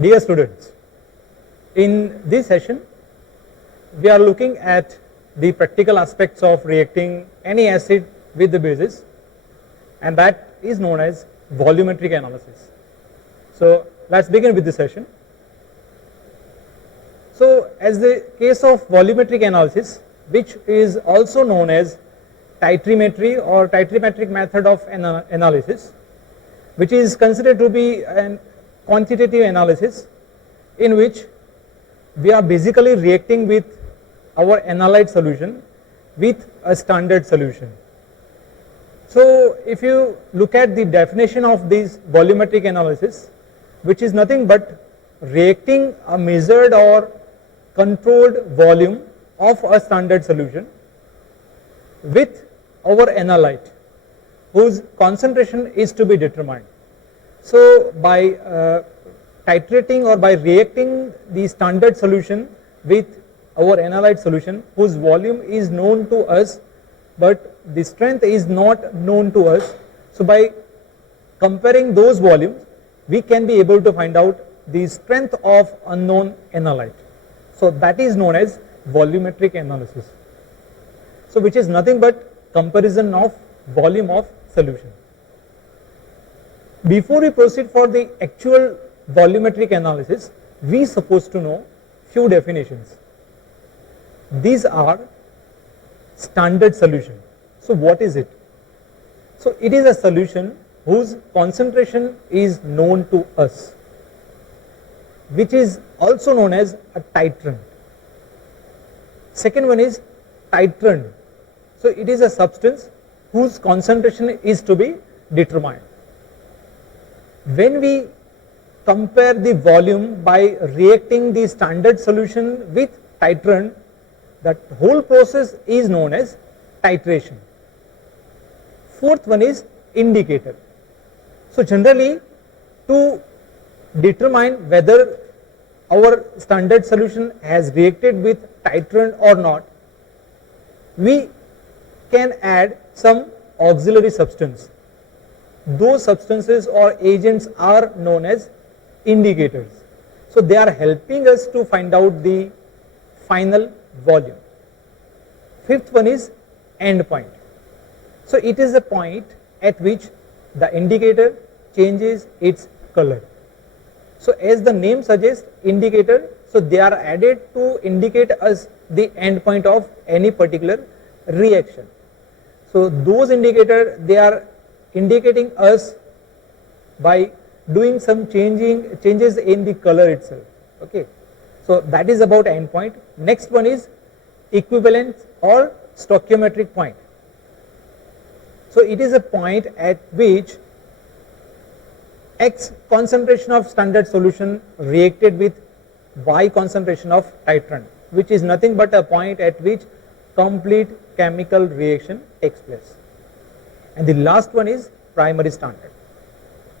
Dear students, in this session we are looking at the practical aspects of reacting any acid with the bases, and that is known as volumetric analysis. So let's begin with the session. So as the case of volumetric analysis, which is also known as titrimetry or titrimetric method of analysis, which is considered to be an quantitative analysis in which we are basically reacting with our analyte solution with a standard solution. So if you look at the definition of this volumetric analysis, which is nothing but reacting a measured or controlled volume of a standard solution with our analyte whose concentration is to be determined. So by titrating or by reacting the standard solution with our analyte solution whose volume is known to us but the strength is not known to us, so by comparing those volumes we can be able to find out the strength of unknown analyte. So that is known as volumetric analysis. So which is nothing but comparison of volume of solution. Before we proceed for the actual volumetric analysis, we supposed to know few definitions. These are standard solution. So what is it? So it is a solution whose concentration is known to us, which is also known as a titrant. Second one is titrant. So it is a substance whose concentration is to be determined. When we compare the volume by reacting the standard solution with titrant, that whole process is known as titration. Fourth one is indicator. So generally, to determine whether our standard solution has reacted with titrant or not, we can add some auxiliary substance. Those substances or agents are known as indicators. So they are helping us to find out the final volume. Fifth one is end point. So it is a point at which the indicator changes its color. So as the name suggests, indicator, so they are added to indicate us the end point of any particular reaction. So those indicators, they are indicating us by doing some changes in the color itself. Okay, so that is about endpoint. Next one is equivalence or stoichiometric point. So it is a point at which X concentration of standard solution reacted with Y concentration of titrant, which is nothing but a point at which complete chemical reaction takes place. And the last one is primary standard,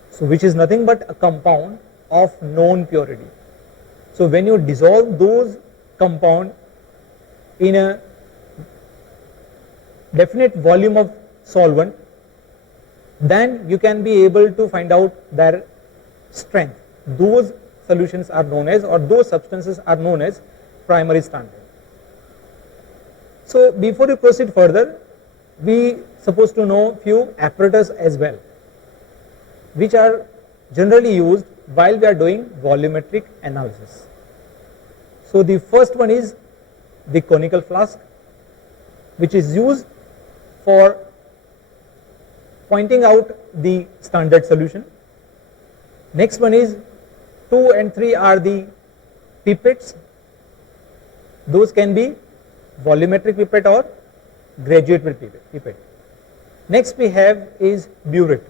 so which is nothing but a compound of known purity. So when you dissolve those compound in a definite volume of solvent, then you can be able to find out their strength. Those solutions are known as, or those substances are known as primary standard. So before we proceed further, we supposed to know few apparatus as well, which are generally used while we are doing volumetric analysis. So the first one is the conical flask, which is used for pointing out the standard solution. Next one is 2 and 3 are the pipettes. Those can be volumetric pipette or graduate pipette. Next we have is burette.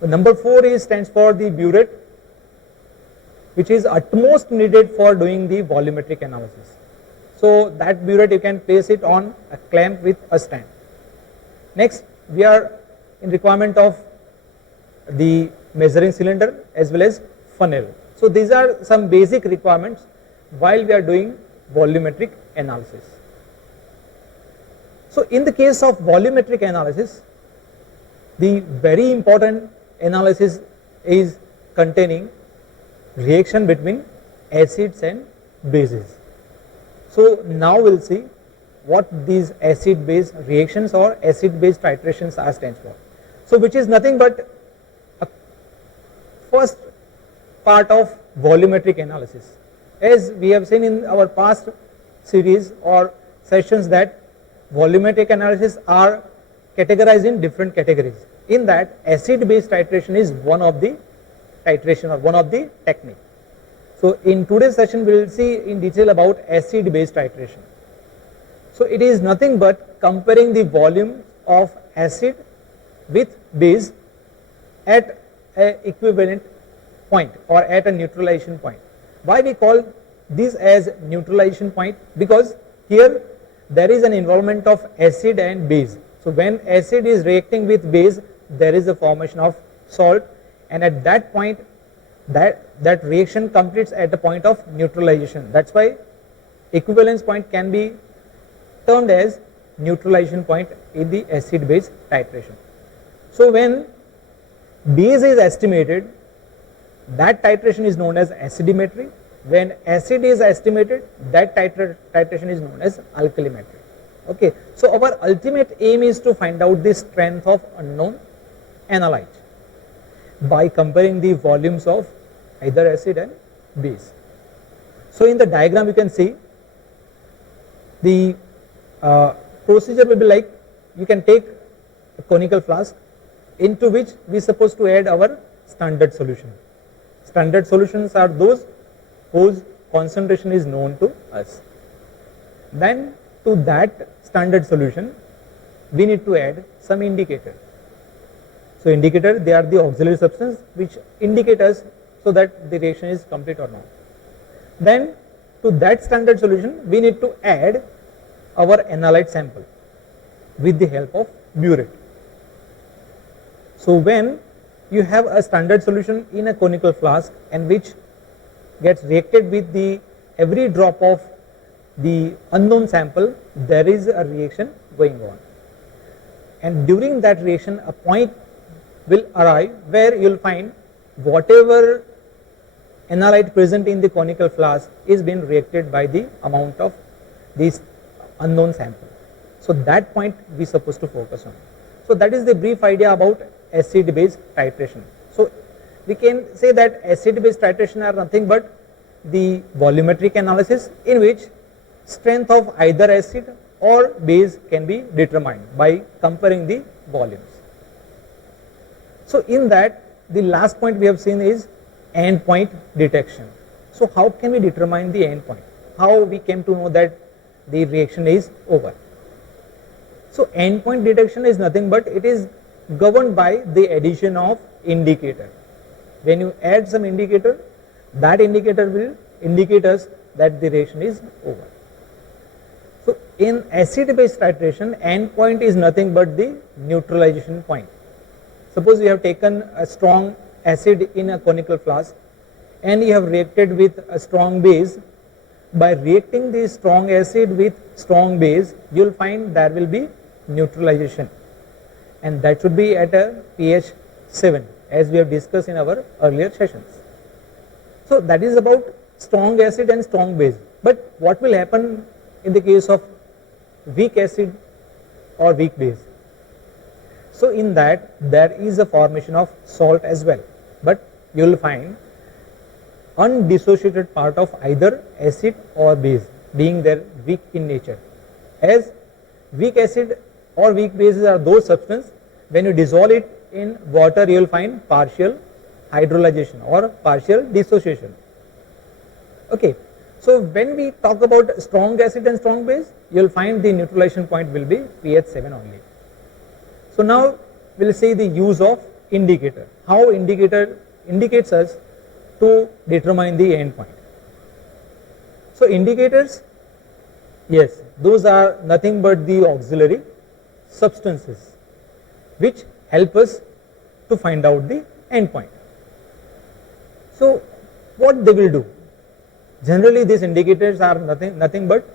The number 4 stands for the burette, which is utmost needed for doing the volumetric analysis. So that burette you can place it on a clamp with a stand. Next we are in requirement of the measuring cylinder as well as funnel. So these are some basic requirements while we are doing volumetric analysis. So in the case of volumetric analysis, the very important analysis is containing reaction between acids and bases. So now we'll see what these acid base reactions or acid base titrations are stands for. So which is nothing but a first part of volumetric analysis. As we have seen in our past series or sessions that volumetric analysis are categorized in different categories. In that, acid base titration is one of the titration or one of the technique. So in today's session we will see in detail about acid base titration. So it is nothing but comparing the volume of acid with base at a equivalent point or at a neutralization point. Why we call this as neutralization point? Because here there is an involvement of acid and base. So when acid is reacting with base, there is a formation of salt, and at that point that reaction completes at the point of neutralization. That's why equivalence point can be termed as neutralization point in the acid base titration. So when base is estimated, that titration is known as acidimetry. When acid is estimated, that titration is known as alkalimetry. Okay, so our ultimate aim is to find out the strength of unknown analyte by comparing the volumes of either acid and base. So in the diagram you can see the procedure will be like, you can take a conical flask into which we are supposed to add our standard solution. Standard solutions are those whose concentration is known to us. Then to that standard solution we need to add some indicator. So indicator, they are the auxiliary substance which indicate us so that the reaction is complete or not. Then to that standard solution we need to add our analyte sample with the help of burette. So when you have a standard solution in a conical flask and which gets reacted with the every drop of the unknown sample, there is a reaction going on, and during that reaction a point will arrive where you will find whatever analyte present in the conical flask is being reacted by the amount of this unknown sample. So that point we are supposed to focus on. So that is the brief idea about acid base titration. So we can say that acid base titration are nothing but the volumetric analysis in which strength of either acid or base can be determined by comparing the volumes. So in that, the last point we have seen is end point detection. So how can we determine the end point? How we came to know that the reaction is over? So end point detection is nothing but it is governed by the addition of indicator. When you add some indicator, that indicator will indicate us that the reaction is over. So in acid base titration, end point is nothing but the neutralization point. Suppose you have taken a strong acid in a conical flask and you have reacted with a strong base. By reacting the strong acid with strong base, you will find there will be neutralization, and that should be at a pH 7 as we have discussed in our earlier sessions. So that is about strong acid and strong base. But what will happen in the case of weak acid or weak base? So in that there is a formation of salt as well, but you will find undissociated part of either acid or base being there weak in nature. As weak acid or weak bases are those substances when you dissolve it in water you will find partial hydrolyzation or partial dissociation. Okay, so when we talk about strong acid and strong base, you will find the neutralization point will be pH 7 only. So now we will see the use of indicator. How indicator indicates us to determine the end point. So indicators, yes, those are nothing but the auxiliary substances which help us to find out the end point. So what they will do? Generally these indicators are nothing but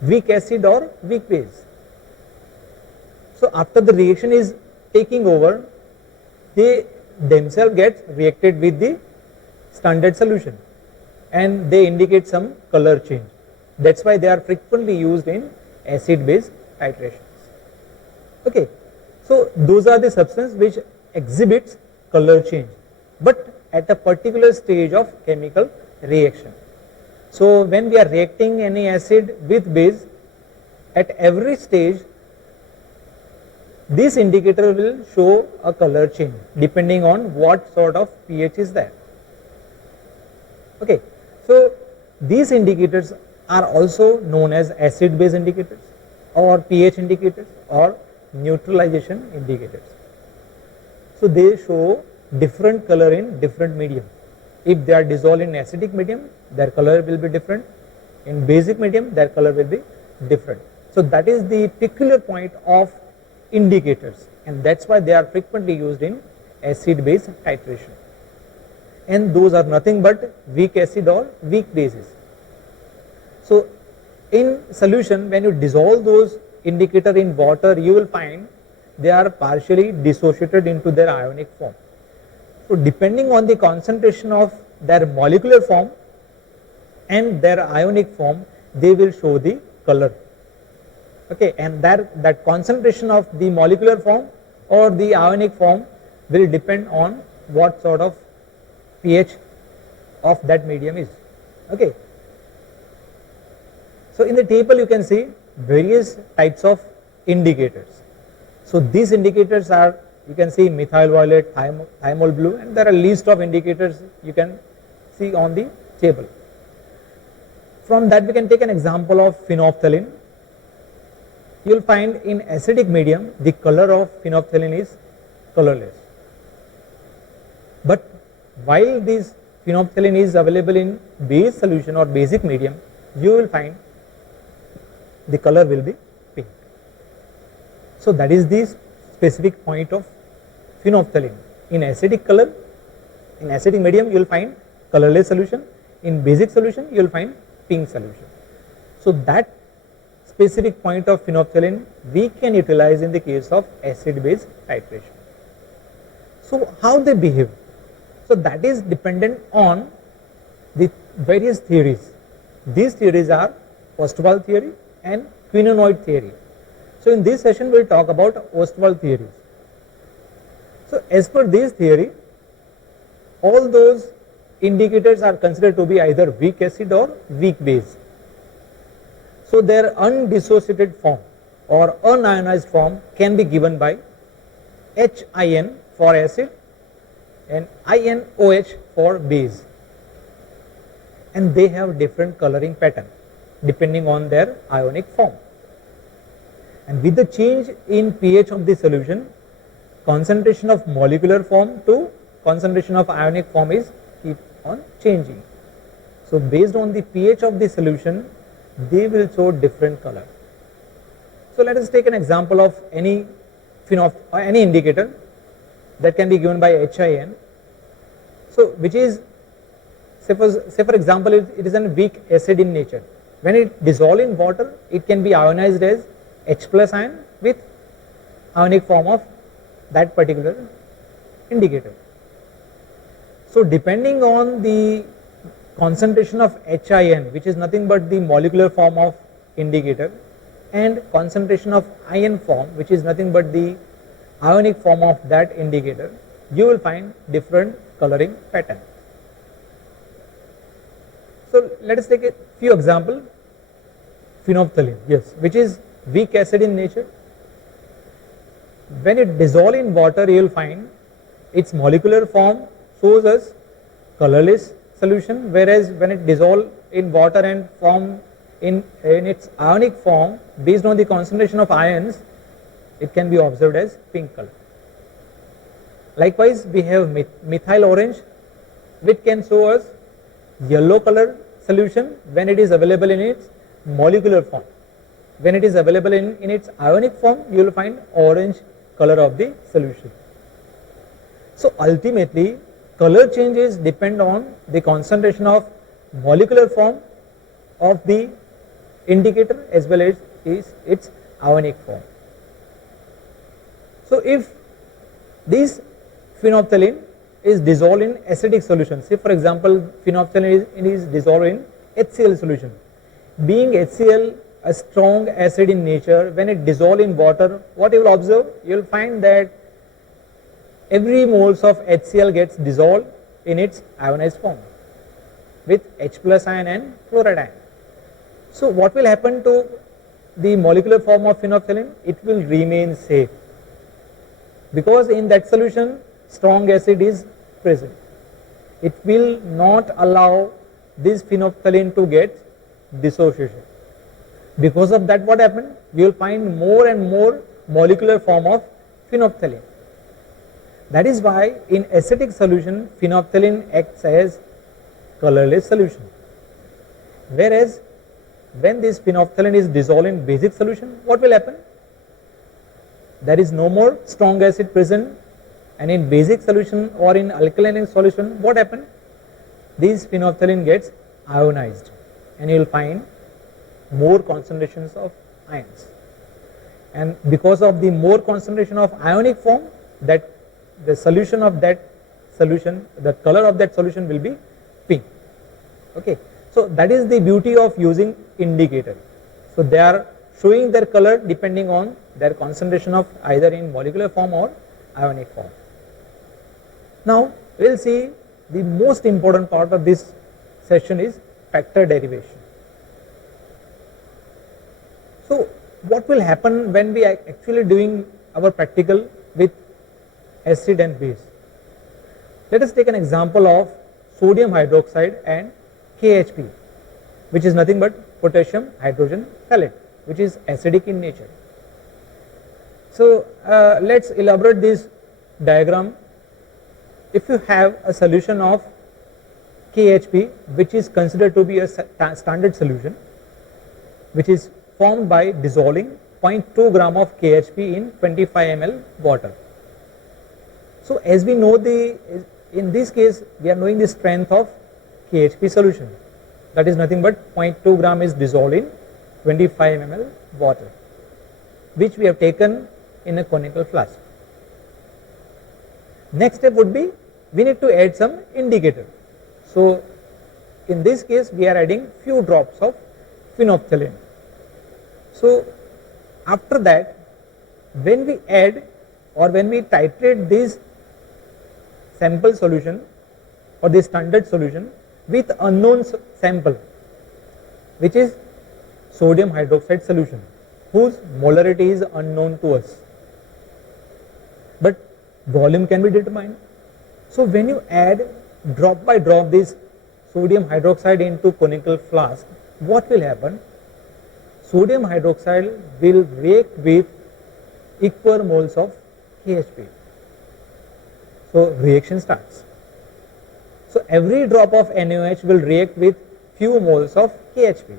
weak acid or weak base. So after the reaction is taking over, they themselves get reacted with the standard solution, and they indicate some color change. That's why they are frequently used in acid-base titrations. Okay, so those are the substances which exhibits color change, but at a particular stage of chemical reaction. So when we are reacting any acid with base, at every stage this indicator will show a color change depending on what sort of pH is there. Okay, so these indicators are also known as acid base indicators or pH indicators or neutralization indicators. So they show different color in different medium. If they are dissolved in acidic medium, their color will be different. In basic medium, their color will be different. So that is the peculiar point of indicators, and that's why they are frequently used in acid-base titration. And those are nothing but weak acid or weak bases. So in solution, when you dissolve those indicator in water, you will find they are partially dissociated into their ionic form. So depending on the concentration of their molecular form and their ionic form, they will show the color. Okay, and that concentration of the molecular form or the ionic form will depend on what sort of pH of that medium is. Okay. So in the table you can see various types of indicators. So these indicators are, you can see methyl violet, thymol blue, and there are list of indicators you can see on the table. From that we can take an example of phenolphthalein. You will find in acidic medium the color of phenolphthalein is colorless. But while this phenolphthalein is available in base solution or basic medium, you will find the color will be pink. So that is the specific point of phenolphthalein. In acidic color, in acidic medium you will find colorless solution. In basic solution you will find pink solution. So that specific point of phenolphthalein we can utilize in the case of acid-base titration. So how they behave? So that is dependent on the various theories. These theories are Ostwald theory and quinonoid theory. So in this session we will talk about Ostwald theories. So as per this theory, all those indicators are considered to be either weak acid or weak base. So their undissociated form or unionized form can be given by HIN for acid and INOH for base, and they have different coloring pattern depending on their ionic form. And with the change in pH of the solution, concentration of molecular form to concentration of ionic form is keep on changing. So based on the pH of the solution, they will show different color. So let us take an example of any indicator that can be given by HIN. So which is, say for example, it is a weak acid in nature. When it dissolves in water, it can be ionized as H plus ion with ionic form of that particular indicator. So depending on the concentration of HIN, which is nothing but the molecular form of indicator, and concentration of ion form, which is nothing but the ionic form of that indicator, you will find different coloring pattern. So let us take a few examples. Phenolphthalein, yes, which is weak acid in nature. When it dissolves in water, you will find its molecular form shows us colorless solution, whereas when it dissolves in water and form in its ionic form, based on the concentration of ions, it can be observed as pink color. Likewise, we have methyl orange, which can show us yellow color solution when it is available in its molecular form. When it is available in its ionic form, you will find orange color of the solution. So ultimately, color changes depend on the concentration of molecular form of the indicator as well as its ionic form. So if this phenolphthalein is dissolved in acidic solution. Say for example, phenolphthalein is dissolved in HCl solution. Being HCl a strong acid in nature, when it dissolves in water, what you will observe? You will find that every moles of HCl gets dissolved in its ionized form with H plus ion and chloride ion. So what will happen to the molecular form of phenolphthalein? It will remain safe, because in that solution strong acid is present. It will not allow this phenolphthalein to get dissociation. Because of that, what happened? We will find more and more molecular form of phenolphthalein. That is why in acidic solution phenolphthalein acts as colorless solution, whereas when this phenolphthalein is dissolved in basic solution, what will happen? There is no more strong acid present, and in basic solution or in alkaline solution, what happened? This phenolphthalein gets ionized, and you will find more concentrations of ions. And because of the more concentration of ionic form, that the solution of that solution, the color of that solution will be pink. Okay, so that is the beauty of using indicator. So they are showing their color depending on their concentration of either in molecular form or ionic form. Now we will see the most important part of this session is factor derivation. So what will happen when we are actually doing our practical with acid and base? Let us take an example of sodium hydroxide and KHP, which is nothing but potassium hydrogen phthalate, which is acidic in nature. So let's elaborate this diagram. If you have a solution of KHP, which is considered to be a standard solution, which is formed by dissolving 0.2 gram of KHP in 25 ml water. So as we know, in this case we are knowing the strength of KHP solution, that is nothing but 0.2 gram is dissolved in 25 ml water, which we have taken in a conical flask. Next step would be, we need to add some indicator. So in this case we are adding few drops of phenolphthalein. So after that, when we add or when we titrate this sample solution or the standard solution with unknown sample, which is sodium hydroxide solution, whose molarity is unknown to us, but volume can be determined. So when you add drop by drop this sodium hydroxide into conical flask, what will happen? Sodium hydroxide will react with equal moles of KHP. So reaction starts. So every drop of NaOH will react with few moles of KHP.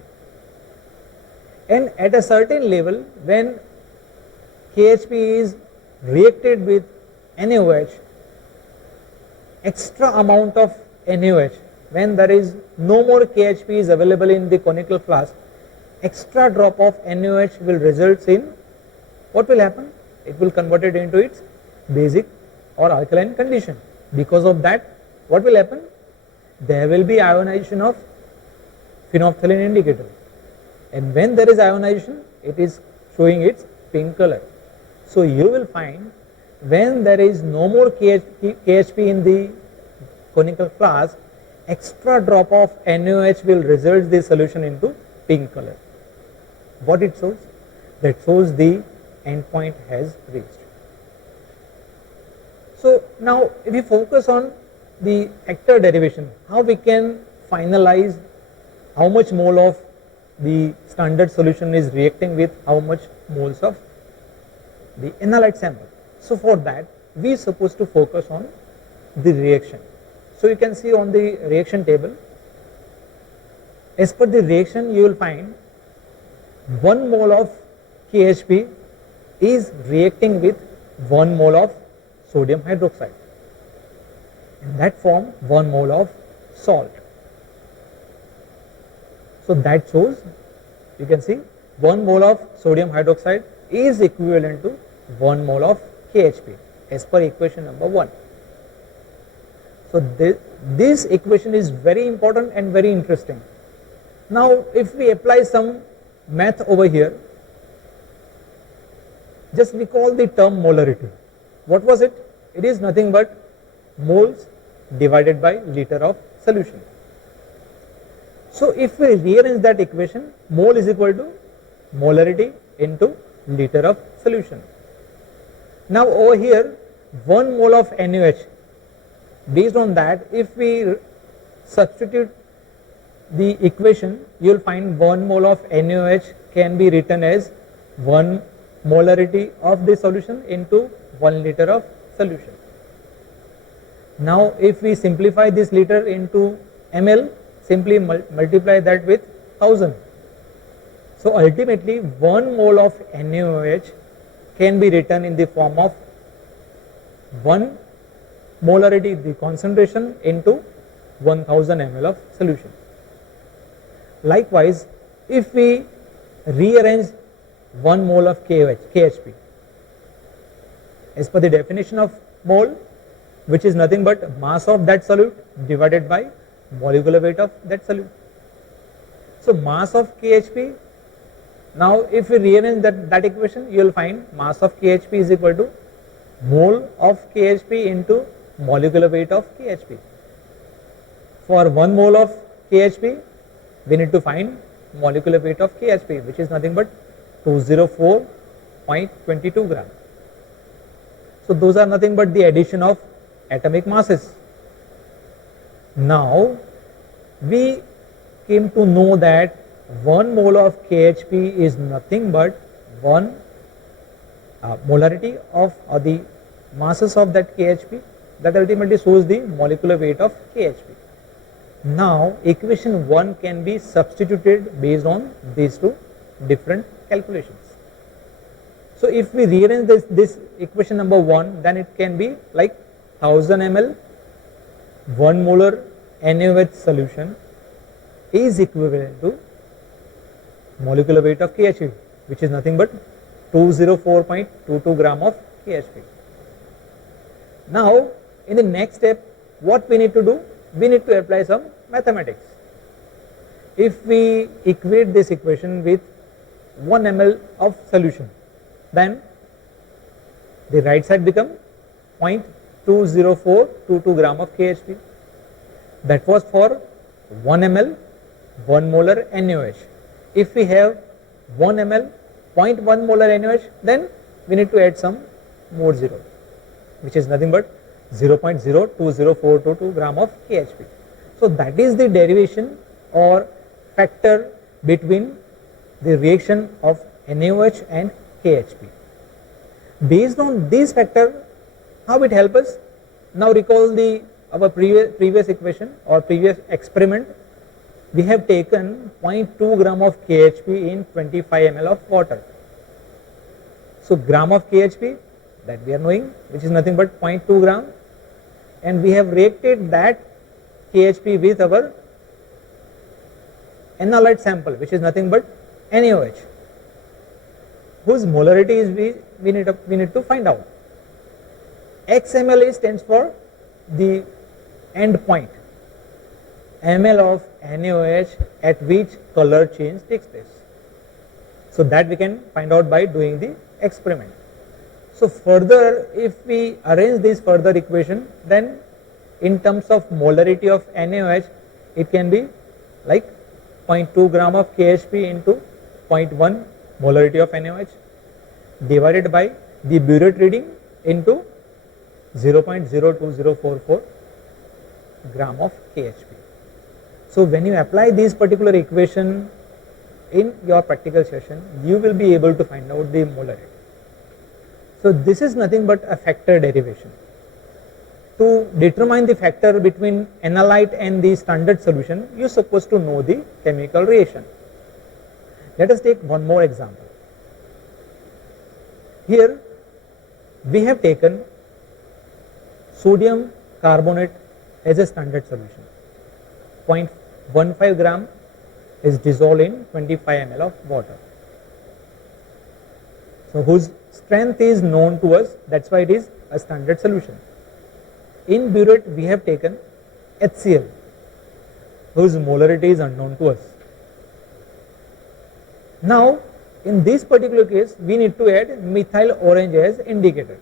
And at a certain level, when KHP is reacted with NaOH, extra amount of NaOH, when there is no more KHP is available in the conical flask, extra drop of NaOH will result in, what will happen? It will convert it into its basic or alkaline condition. Because of that, what will happen? There will be ionization of phenolphthalein indicator, and when there is ionization, it is showing its pink color. So you will find when there is no more KHP in the conical flask, extra drop of NaOH will result the solution into pink color. What it shows? That shows the endpoint has reached. So now if we focus on the factor derivation, how we can finalize how much mole of the standard solution is reacting with how much moles of the analyte sample. So for that, we are supposed to focus on the reaction. So you can see on the reaction table, as per the reaction you will find 1 mole of KHP is reacting with 1 mole of sodium hydroxide, and that form 1 mole of salt. So that shows, you can see 1 mole of sodium hydroxide is equivalent to 1 mole of KHP as per equation number 1. So this equation is very important and very interesting. Now if we apply some math over here, just recall the term molarity. What was it? It is nothing but moles divided by liter of solution. So if we rearrange that equation, mole is equal to molarity into liter of solution. Now over here, 1 mole of NaOH, based on that, if we substitute the equation, you will find 1 mole of NaOH can be written as 1 molarity of the solution into 1 liter of solution. Now if we simplify this liter into ml, simply multiply that with 1000. So ultimately 1 mole of NaOH can be written in the form of 1 molarity, the concentration, into 1000 ml of solution. Likewise, if we rearrange 1 mole of KHP, as per the definition of mole, which is nothing but mass of that solute divided by molecular weight of that solute. So mass of KHP, now if we rearrange that equation, you will find mass of KHP is equal to mole of KHP into molecular weight of KHP. For 1 mole of KHP, we need to find molecular weight of KHP, which is nothing but 204.22 gram. So those are nothing but the addition of atomic masses. Now we came to know that 1 mole of KHP is nothing but 1 molarity of the masses of that KHP, that ultimately shows the molecular weight of KHP. Now equation 1 can be substituted based on these two different calculations. So if we rearrange this equation number 1, then it can be like 1000 ml 1 molar NaOH solution is equivalent to molecular weight of KHP, which is nothing but 204.22 gram of KHP. Now in the next step, what we need to do? We need to apply some mathematics. If we equate this equation with 1 ml of solution, then the right side become 0.20422 gram of KHP. That was for 1 ml 1 molar NaOH. If we have 1 ml 0.1 molar NaOH, then we need to add some more zeros, which is nothing but 0.020422 gram of KHP. So that is the derivation or factor between the reaction of NaOH and KHP. Based on this factor, how it helps us? Now recall our previous equation or previous experiment. We have taken 0.2 gram of KHP in 25 ml of water. So gram of KHP that we are knowing, which is nothing but 0.2 gram, and we have reacted that KHP with our analyte sample, which is nothing but NaOH, whose molarity is we need to find out. XML stands for the end point, ml of NaOH at which color change takes place. So that we can find out by doing the experiment. So further, if we arrange this further equation, then in terms of molarity of NaOH, it can be like 0.2 gram of KHP into 0.1 molarity of NaOH divided by the burette reading into 0.02044 gram of KHP. So when you apply this particular equation in your practical session, you will be able to find out the molarity. So this is nothing but a factor derivation. To determine the factor between analyte and the standard solution, you are supposed to know the chemical reaction. Let us take one more example. Here we have taken sodium carbonate as a standard solution. 0.15 gram is dissolved in 25 ml of water. So whose strength is known to us, that's why it is a standard solution. in burette we have taken HCl, whose molarity is unknown to us. Now, in this particular case, we need to add methyl orange as indicator.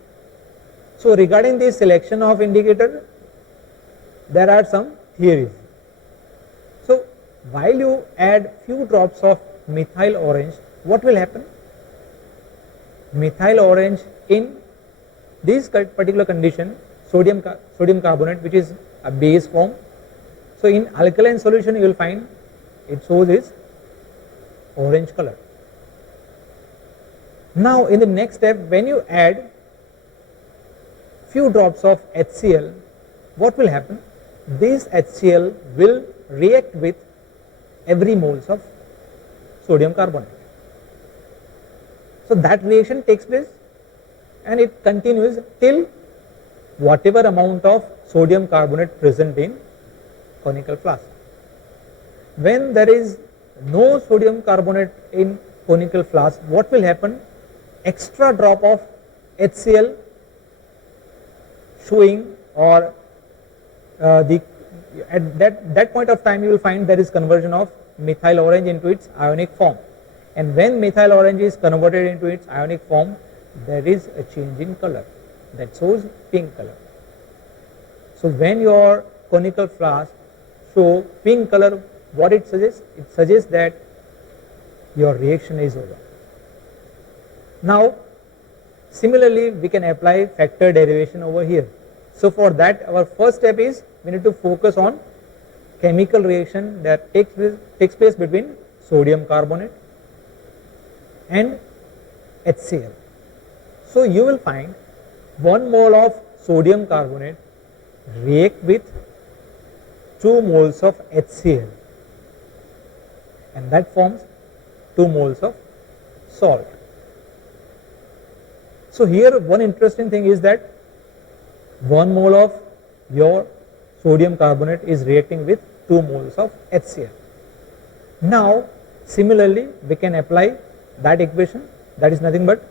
So, regarding the selection of indicator, there are some theories. So, while you add few drops of methyl orange, what will happen? Methyl orange in this particular condition, sodium carbonate, which is a base form. So, in alkaline solution, you will find it shows is orange color. Now, in the next step, when you add few drops of HCl, what will happen? This HCl will react with every moles of sodium carbonate. So, that reaction takes place and it continues till whatever amount of sodium carbonate present in conical flask. When there is no sodium carbonate in conical flask, what will happen? Extra drop of HCl showing, or at that point of time you will find there is conversion of methyl orange into its ionic form, and when methyl orange is converted into its ionic form, there is a change in color that shows pink color. So, when your conical flask show pink color, what it suggests? It suggests that your reaction is over. Now, similarly, we can apply factor derivation over here. So, for that, our first step is we need to focus on chemical reaction that takes place between sodium carbonate and HCl. So, you will find 1 mole of sodium carbonate react with 2 moles of HCl, and that forms 2 moles of salt. So, here one interesting thing is that 1 mole of your sodium carbonate is reacting with 2 moles of HCl. Now, similarly, we can apply that equation, that is nothing but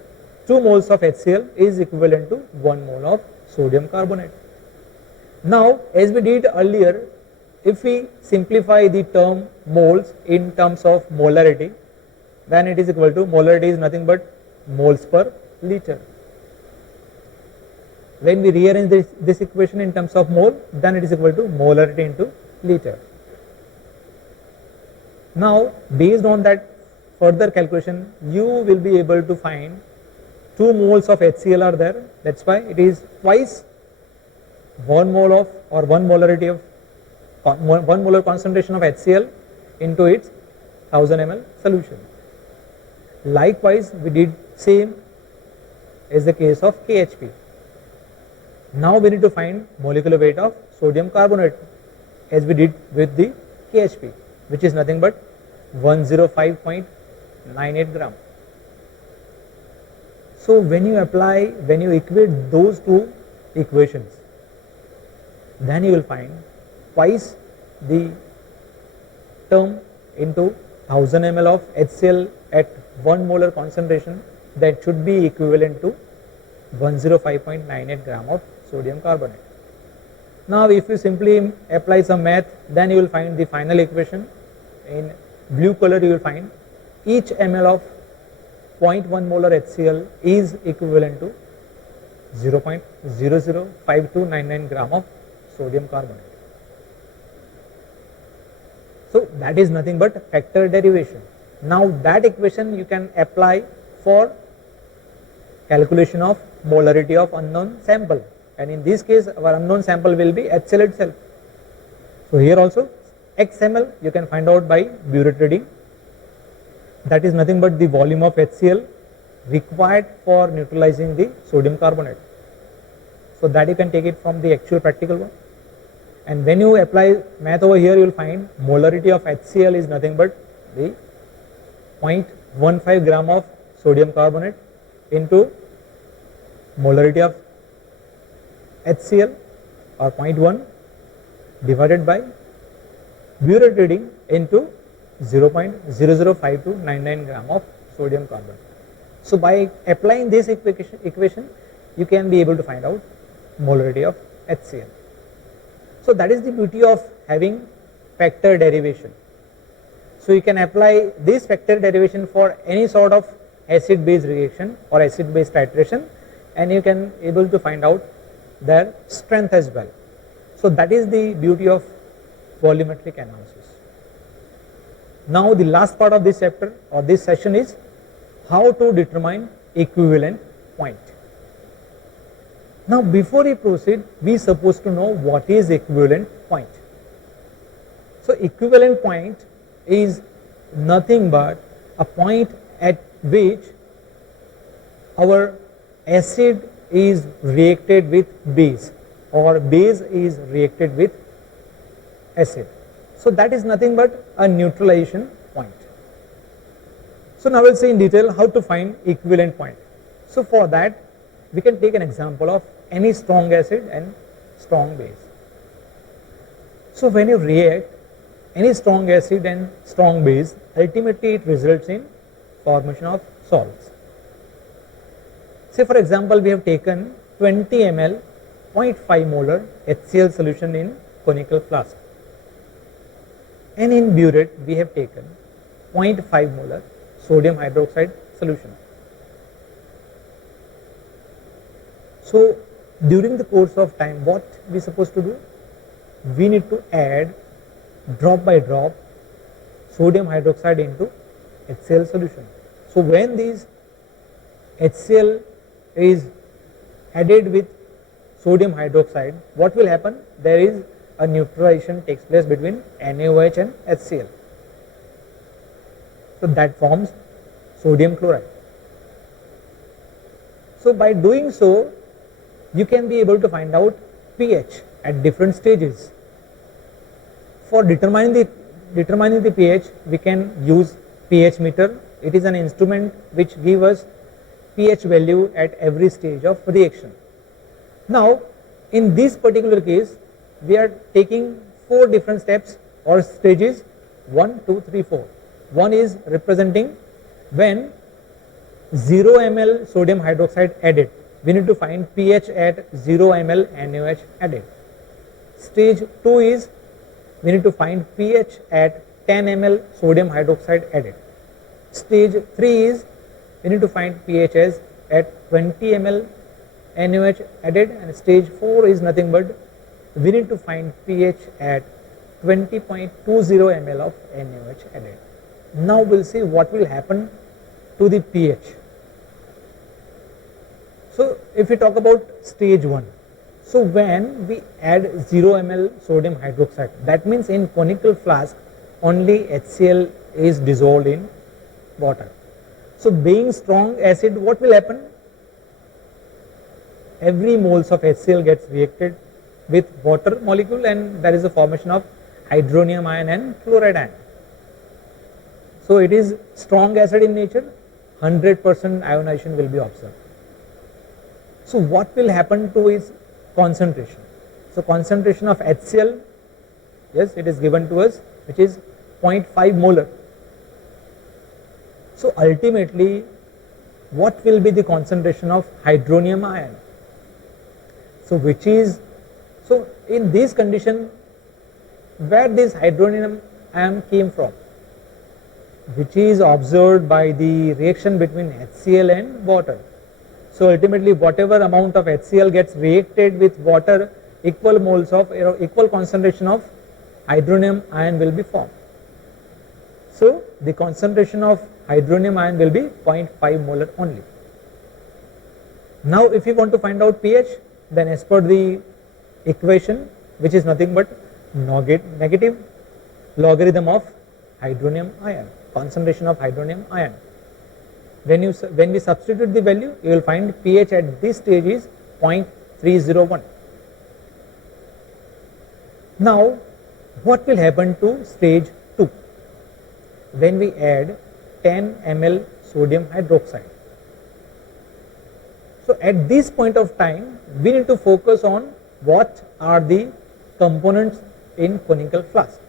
2 moles of HCl is equivalent to 1 mole of sodium carbonate. Now, as we did earlier, if we simplify the term moles in terms of molarity, then it is equal to, molarity is nothing but moles per liter. When we rearrange this equation in terms of mole, then it is equal to molarity into liter. Now, based on that further calculation, you will be able to find 2 moles of HCl are there. That's why it is twice 1 mole of, or 1 molarity of 1 molar concentration of HCl into its 1000 ml solution. Likewise, we did same as the case of KHP. Now we need to find molecular weight of sodium carbonate as we did with the KHP, which is nothing but 105.98 gram. So, when you equate those two equations, then you will find twice the term into 1000 ml of HCl at 1 molar concentration, that should be equivalent to 105.98 gram of sodium carbonate. Now, if you simply apply some math, then you will find the final equation. In blue color, you will find each ml of 0.1 molar HCl is equivalent to 0.005299 gram of sodium carbonate. So, that is nothing but factor derivation. Now, that equation you can apply for calculation of molarity of unknown sample, and in this case our unknown sample will be HCl itself. So, here also XML you can find out by burette reading, that is nothing but the volume of HCl required for neutralizing the sodium carbonate. So, that you can take it from the actual practical one, and when you apply math over here, you will find molarity of HCl is nothing but the 0.15 gram of sodium carbonate into molarity of HCl, or 0.1 divided by burette reading into 0.005299 gram of sodium carbonate. So, by applying this equation, you can be able to find out molarity of HCl. So that is the beauty of having factor derivation. So you can apply this factor derivation for any sort of acid base reaction or acid base titration, and you can able to find out their strength as well. So that is the beauty of volumetric analysis. Now the last part of this chapter or this session is how to determine equivalent point. Now before we proceed, we are supposed to know what is equivalent point. So equivalent point is nothing but a point at which our acid is reacted with base or base is reacted with acid. So that is nothing but a neutralization point. So now we'll see in detail how to find equivalent point. So for that we can take an example of any strong acid and strong base. So when you react any strong acid and strong base, ultimately it results in formation of salts. Say for example we have taken 20 ml 0.5 molar HCl solution in conical flask, and in burette we have taken 0.5 molar sodium hydroxide solution. So during the course of time what we supposed to do? We need to add drop by drop sodium hydroxide into HCl solution. So when this HCl is added with sodium hydroxide, what will happen? There is a neutralization takes place between NaOH and HCl. So that forms sodium chloride. So by doing so, you can be able to find out pH at different stages. For determining the pH, we can use pH meter. It is an instrument which gives us pH value at every stage of reaction. Now, in this particular case, we are taking 4 different steps or stages, 1, 2, 3, 4. 1 is representing when 0 ml sodium hydroxide added. We need to find pH at 0 ml NaOH added. Stage 2 is we need to find pH at 10 ml sodium hydroxide added. Stage 3 is we need to find pH as at 20 ml NaOH added, and stage 4 is nothing but we need to find pH at 20.20 ml of NaOH added. Now we'll see what will happen to the pH. So if we talk about stage 1, so when we add 0 ml sodium hydroxide, that means in conical flask only HCl is dissolved in water. So being strong acid, what will happen? Every moles of HCl gets reacted with water molecule, and there is a formation of hydronium ion and chloride ion. So it is strong acid in nature, 100% ionization will be observed. So what will happen to its concentration? So concentration of HCl, yes, it is given to us, which is 0.5 molar. So ultimately, what will be the concentration of hydronium ion? So which is, so in this condition, where this hydronium ion came from? Which is observed by the reaction between HCl and water. So ultimately, whatever amount of HCl gets reacted with water, equal moles of, equal concentration of hydronium ion will be formed. So the concentration of hydronium ion will be 0.5 molar only. Now if you want to find out pH, then as per the equation, which is nothing but negative logarithm of hydronium ion, concentration of hydronium ion. When we substitute the value, you will find pH at this stage is 0.301. Now what will happen to stage 2? When we add 10 ml sodium hydroxide. So at this point of time, we need to focus on what are the components in conical flask.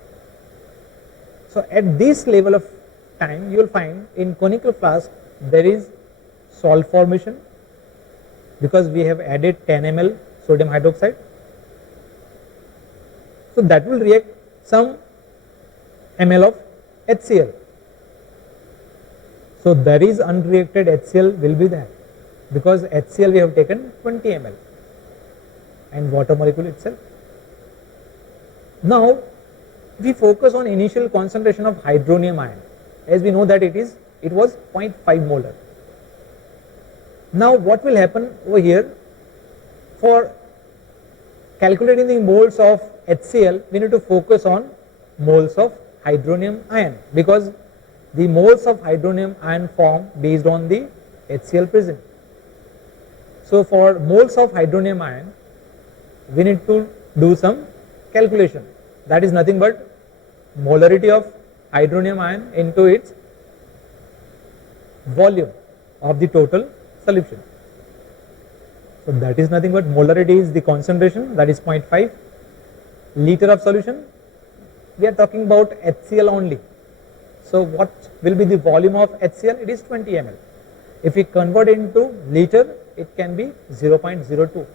So at this level of time, you will find in conical flask there is salt formation because we have added 10 ml sodium hydroxide. So that will react some ml of HCl. So there is unreacted HCl will be there, because HCl we have taken 20 ml and water molecule itself. Now we focus on initial concentration of hydronium ion, as we know that it was 0.5 molar. Now what will happen over here, for calculating the moles of HCl, we need to focus on moles of hydronium ion, because the moles of hydronium ion form based on the HCl present. So for moles of hydronium ion, we need to do some calculation. That is nothing but molarity of hydronium ion into its volume of the total solution. So that is nothing but molarity is the concentration, that is 0.5 liter of solution. We are talking about HCl only. So what will be the volume of HCl? It is 20 ml. If we convert into liter, it can be 0.02.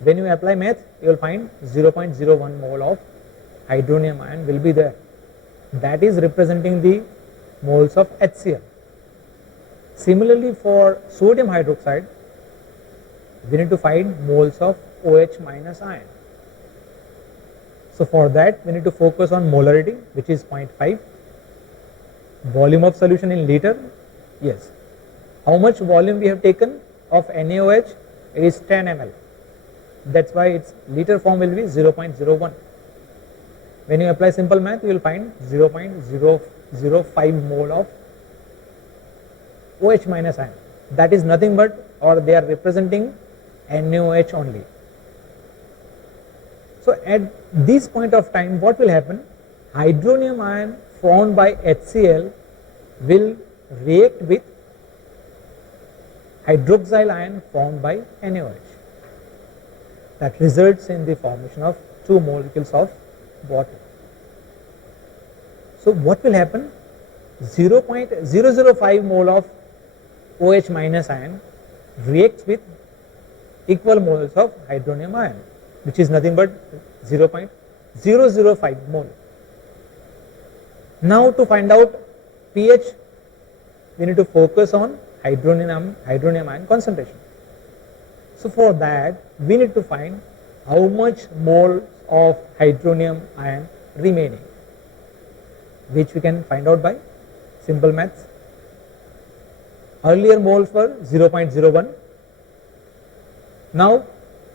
When you apply math, you will find 0.01 mole of hydronium ion will be there. That is representing the moles of HCl. Similarly, for sodium hydroxide, we need to find moles of OH minus ion. So for that, we need to focus on molarity, which is 0.5. Volume of solution in liter, yes. How much volume we have taken of NaOH? It is 10 ml. That's why its liter form will be 0.01. When you apply simple math, you will find 0.005 mole of OH minus ion. That is nothing but, or they are representing NaOH only. So at this point of time, what will happen? Hydronium ion formed by HCl will react with hydroxyl ion formed by NaOH. That results in the formation of two molecules of water. So what will happen? 0.005 mole of OH minus ion reacts with equal moles of hydronium ion, which is nothing but 0.005 mole. Now to find out pH, we need to focus on hydronium ion concentration. So for that, we need to find how much moles of hydronium ion remaining, which we can find out by simple maths. Earlier moles were 0.01. Now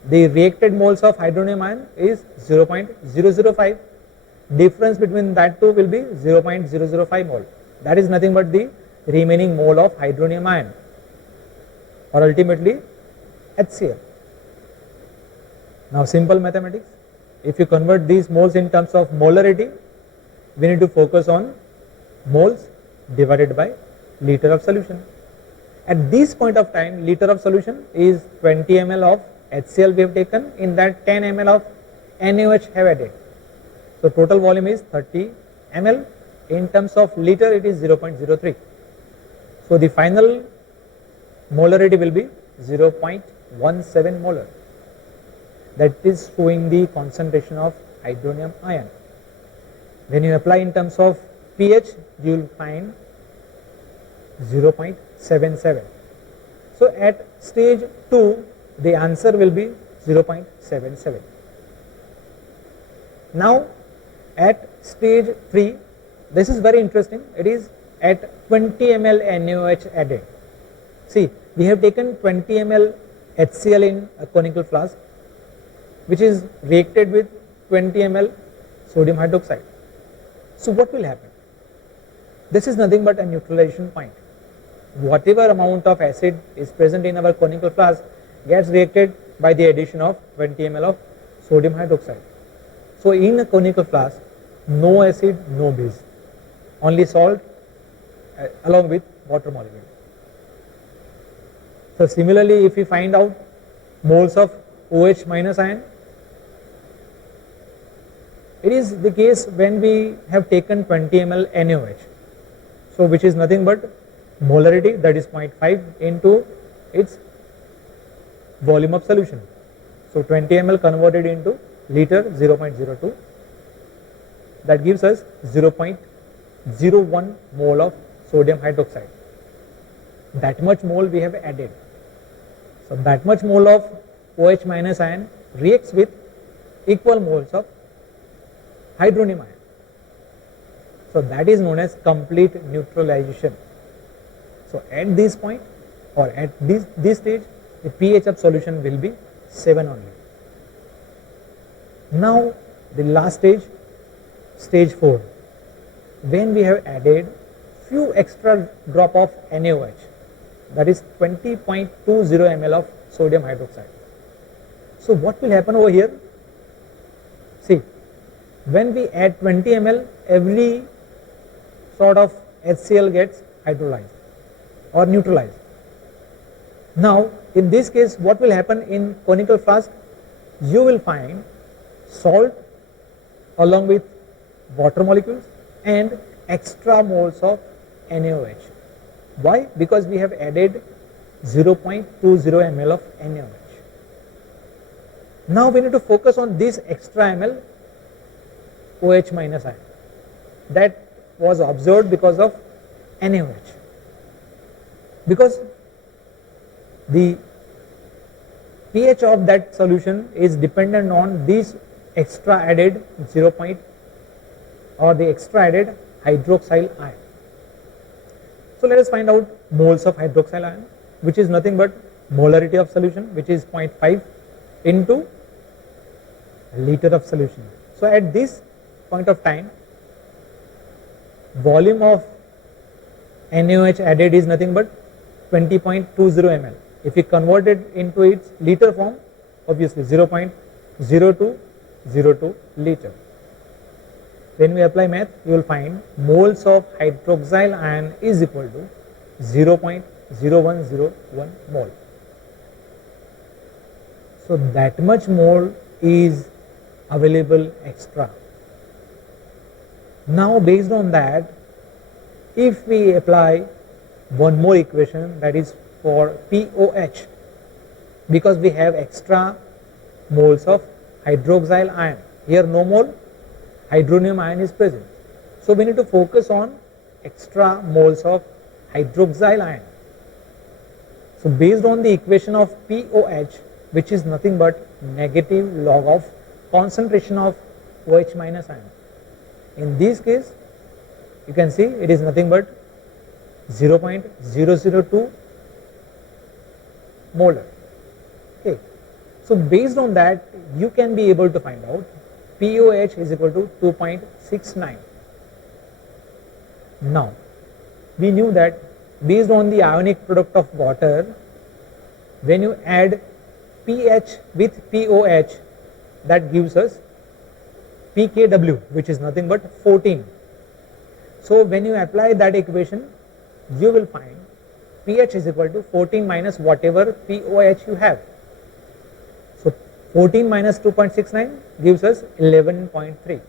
the reacted moles of hydronium ion is 0.005. Difference between that two will be 0.005 mole. That is nothing but the remaining mole of hydronium ion, or ultimately HCl. Now simple mathematics. If you convert these moles in terms of molarity, we need to focus on moles divided by liter of solution. At this point of time, liter of solution is 20 ml of HCl we have taken, in that 10 ml of NaOH have added. So total volume is 30 ml. In terms of liter, it is 0.03. So the final molarity will be 0.17 molar. That is showing the concentration of hydronium ion. When you apply in terms of pH, you will find 0.77. So at stage 2, the answer will be 0.77. Now at stage 3, this is very interesting. It is at 20 ml NaOH added. See, we have taken 20 ml HCl in a conical flask, which is reacted with 20 ml sodium hydroxide. So what will happen? This is nothing but a neutralization point. Whatever amount of acid is present in our conical flask gets reacted by the addition of 20 ml of sodium hydroxide. So in a conical flask, no acid, no base, only salt along with water molecule. So similarly, if we find out moles of OH minus ion, it is the case when we have taken 20 ml NaOH. So which is nothing but molarity, that is 0.5 into its volume of solution. So 20 ml converted into liter 0.02. That gives us 0.01 mole of sodium hydroxide. That much mole we have added. So that much mole of OH minus ion reacts with equal moles of hydronium ion. So that is known as complete neutralization. So at this point or at this stage, the pH of solution will be 7 only. Now the last stage, stage 4, when we have added few extra drop of NaOH, that is 20.20 ml of sodium hydroxide. So what will happen over here? See, when we add 20 ml, every sort of HCl gets hydrolyzed or neutralized. Now in this case, what will happen in conical flask? You will find salt along with water molecules and extra moles of NaOH. Why? Because we have added 0.20 ml of NaOH. Now we need to focus on this extra ml OH minus ion that was observed because of NaOH. Because the pH of that solution is dependent on this extra added 0. Or the extra added hydroxyl ion. So let us find out moles of hydroxyl ion, which is nothing but molarity of solution, which is 0.5 into liter of solution. So at this point of time, volume of NaOH added is nothing but 20.20 ml. If we convert it into its liter form, obviously 0.0202 liter. When we apply math, you will find moles of hydroxyl ion is equal to 0.0101 mole. So that much mole is available extra. Now based on that, if we apply one more equation, that is for POH, because we have extra moles of hydroxyl ion. Here no mole, hydronium ion is present. So we need to focus on extra moles of hydroxyl ion. So based on the equation of POH, which is nothing but negative log of concentration of OH minus ion. In this case, you can see it is nothing but 0.002 molar. Okay. So based on that, you can be able to find out POH is equal to 2.69. Now, we knew that based on the ionic product of water, when you add pH with POH, that gives us pKw, which is nothing but 14. So when you apply that equation, you will find pH is equal to 14 minus whatever POH you have. So 14 minus 2.69 gives us 11.3.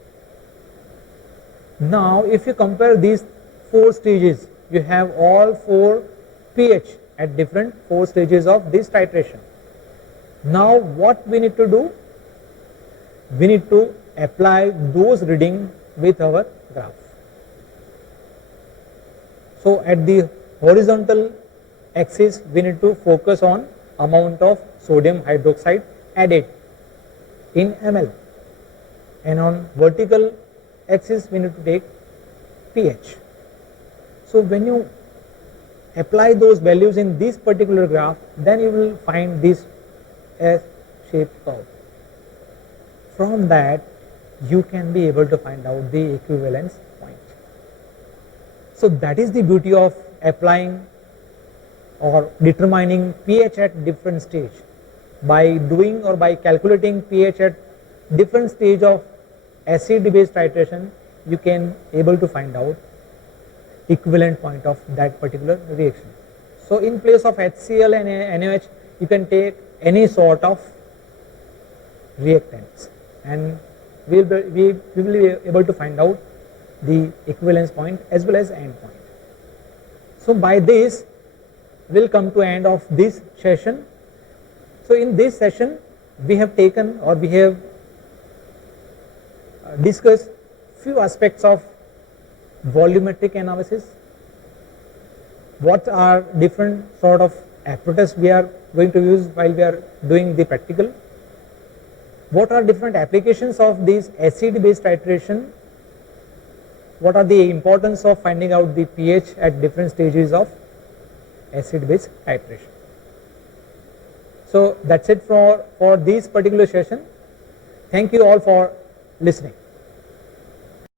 Now if you compare these 4 stages, you have all 4 pH at different 4 stages of this titration. Now what we need to do? We need to apply those readings with our graph. So at the horizontal axis, we need to focus on amount of sodium hydroxide added in ml, and on vertical axis we need to take pH. So when you apply those values in this particular graph, then you will find this S-shaped curve. From that, you can be able to find out the equivalence point. So that is the beauty of applying or determining pH at different stage. By doing or by calculating pH at different stage of acid-base titration, you can able to find out equivalent point of that particular reaction. So in place of HCl and NaOH, you can take any sort of reactants, and we will be able to find out the equivalence point as well as end point. So by this, we'll come to end of this session. So in this session, we have taken or we have discuss few aspects of volumetric analysis. What are different sort of apparatus we are going to use while we are doing the practical? What are different applications of this acid base titration? What are the importance of finding out the pH at different stages of acid base titration? So that's it for this particular session. Thank you all for listening.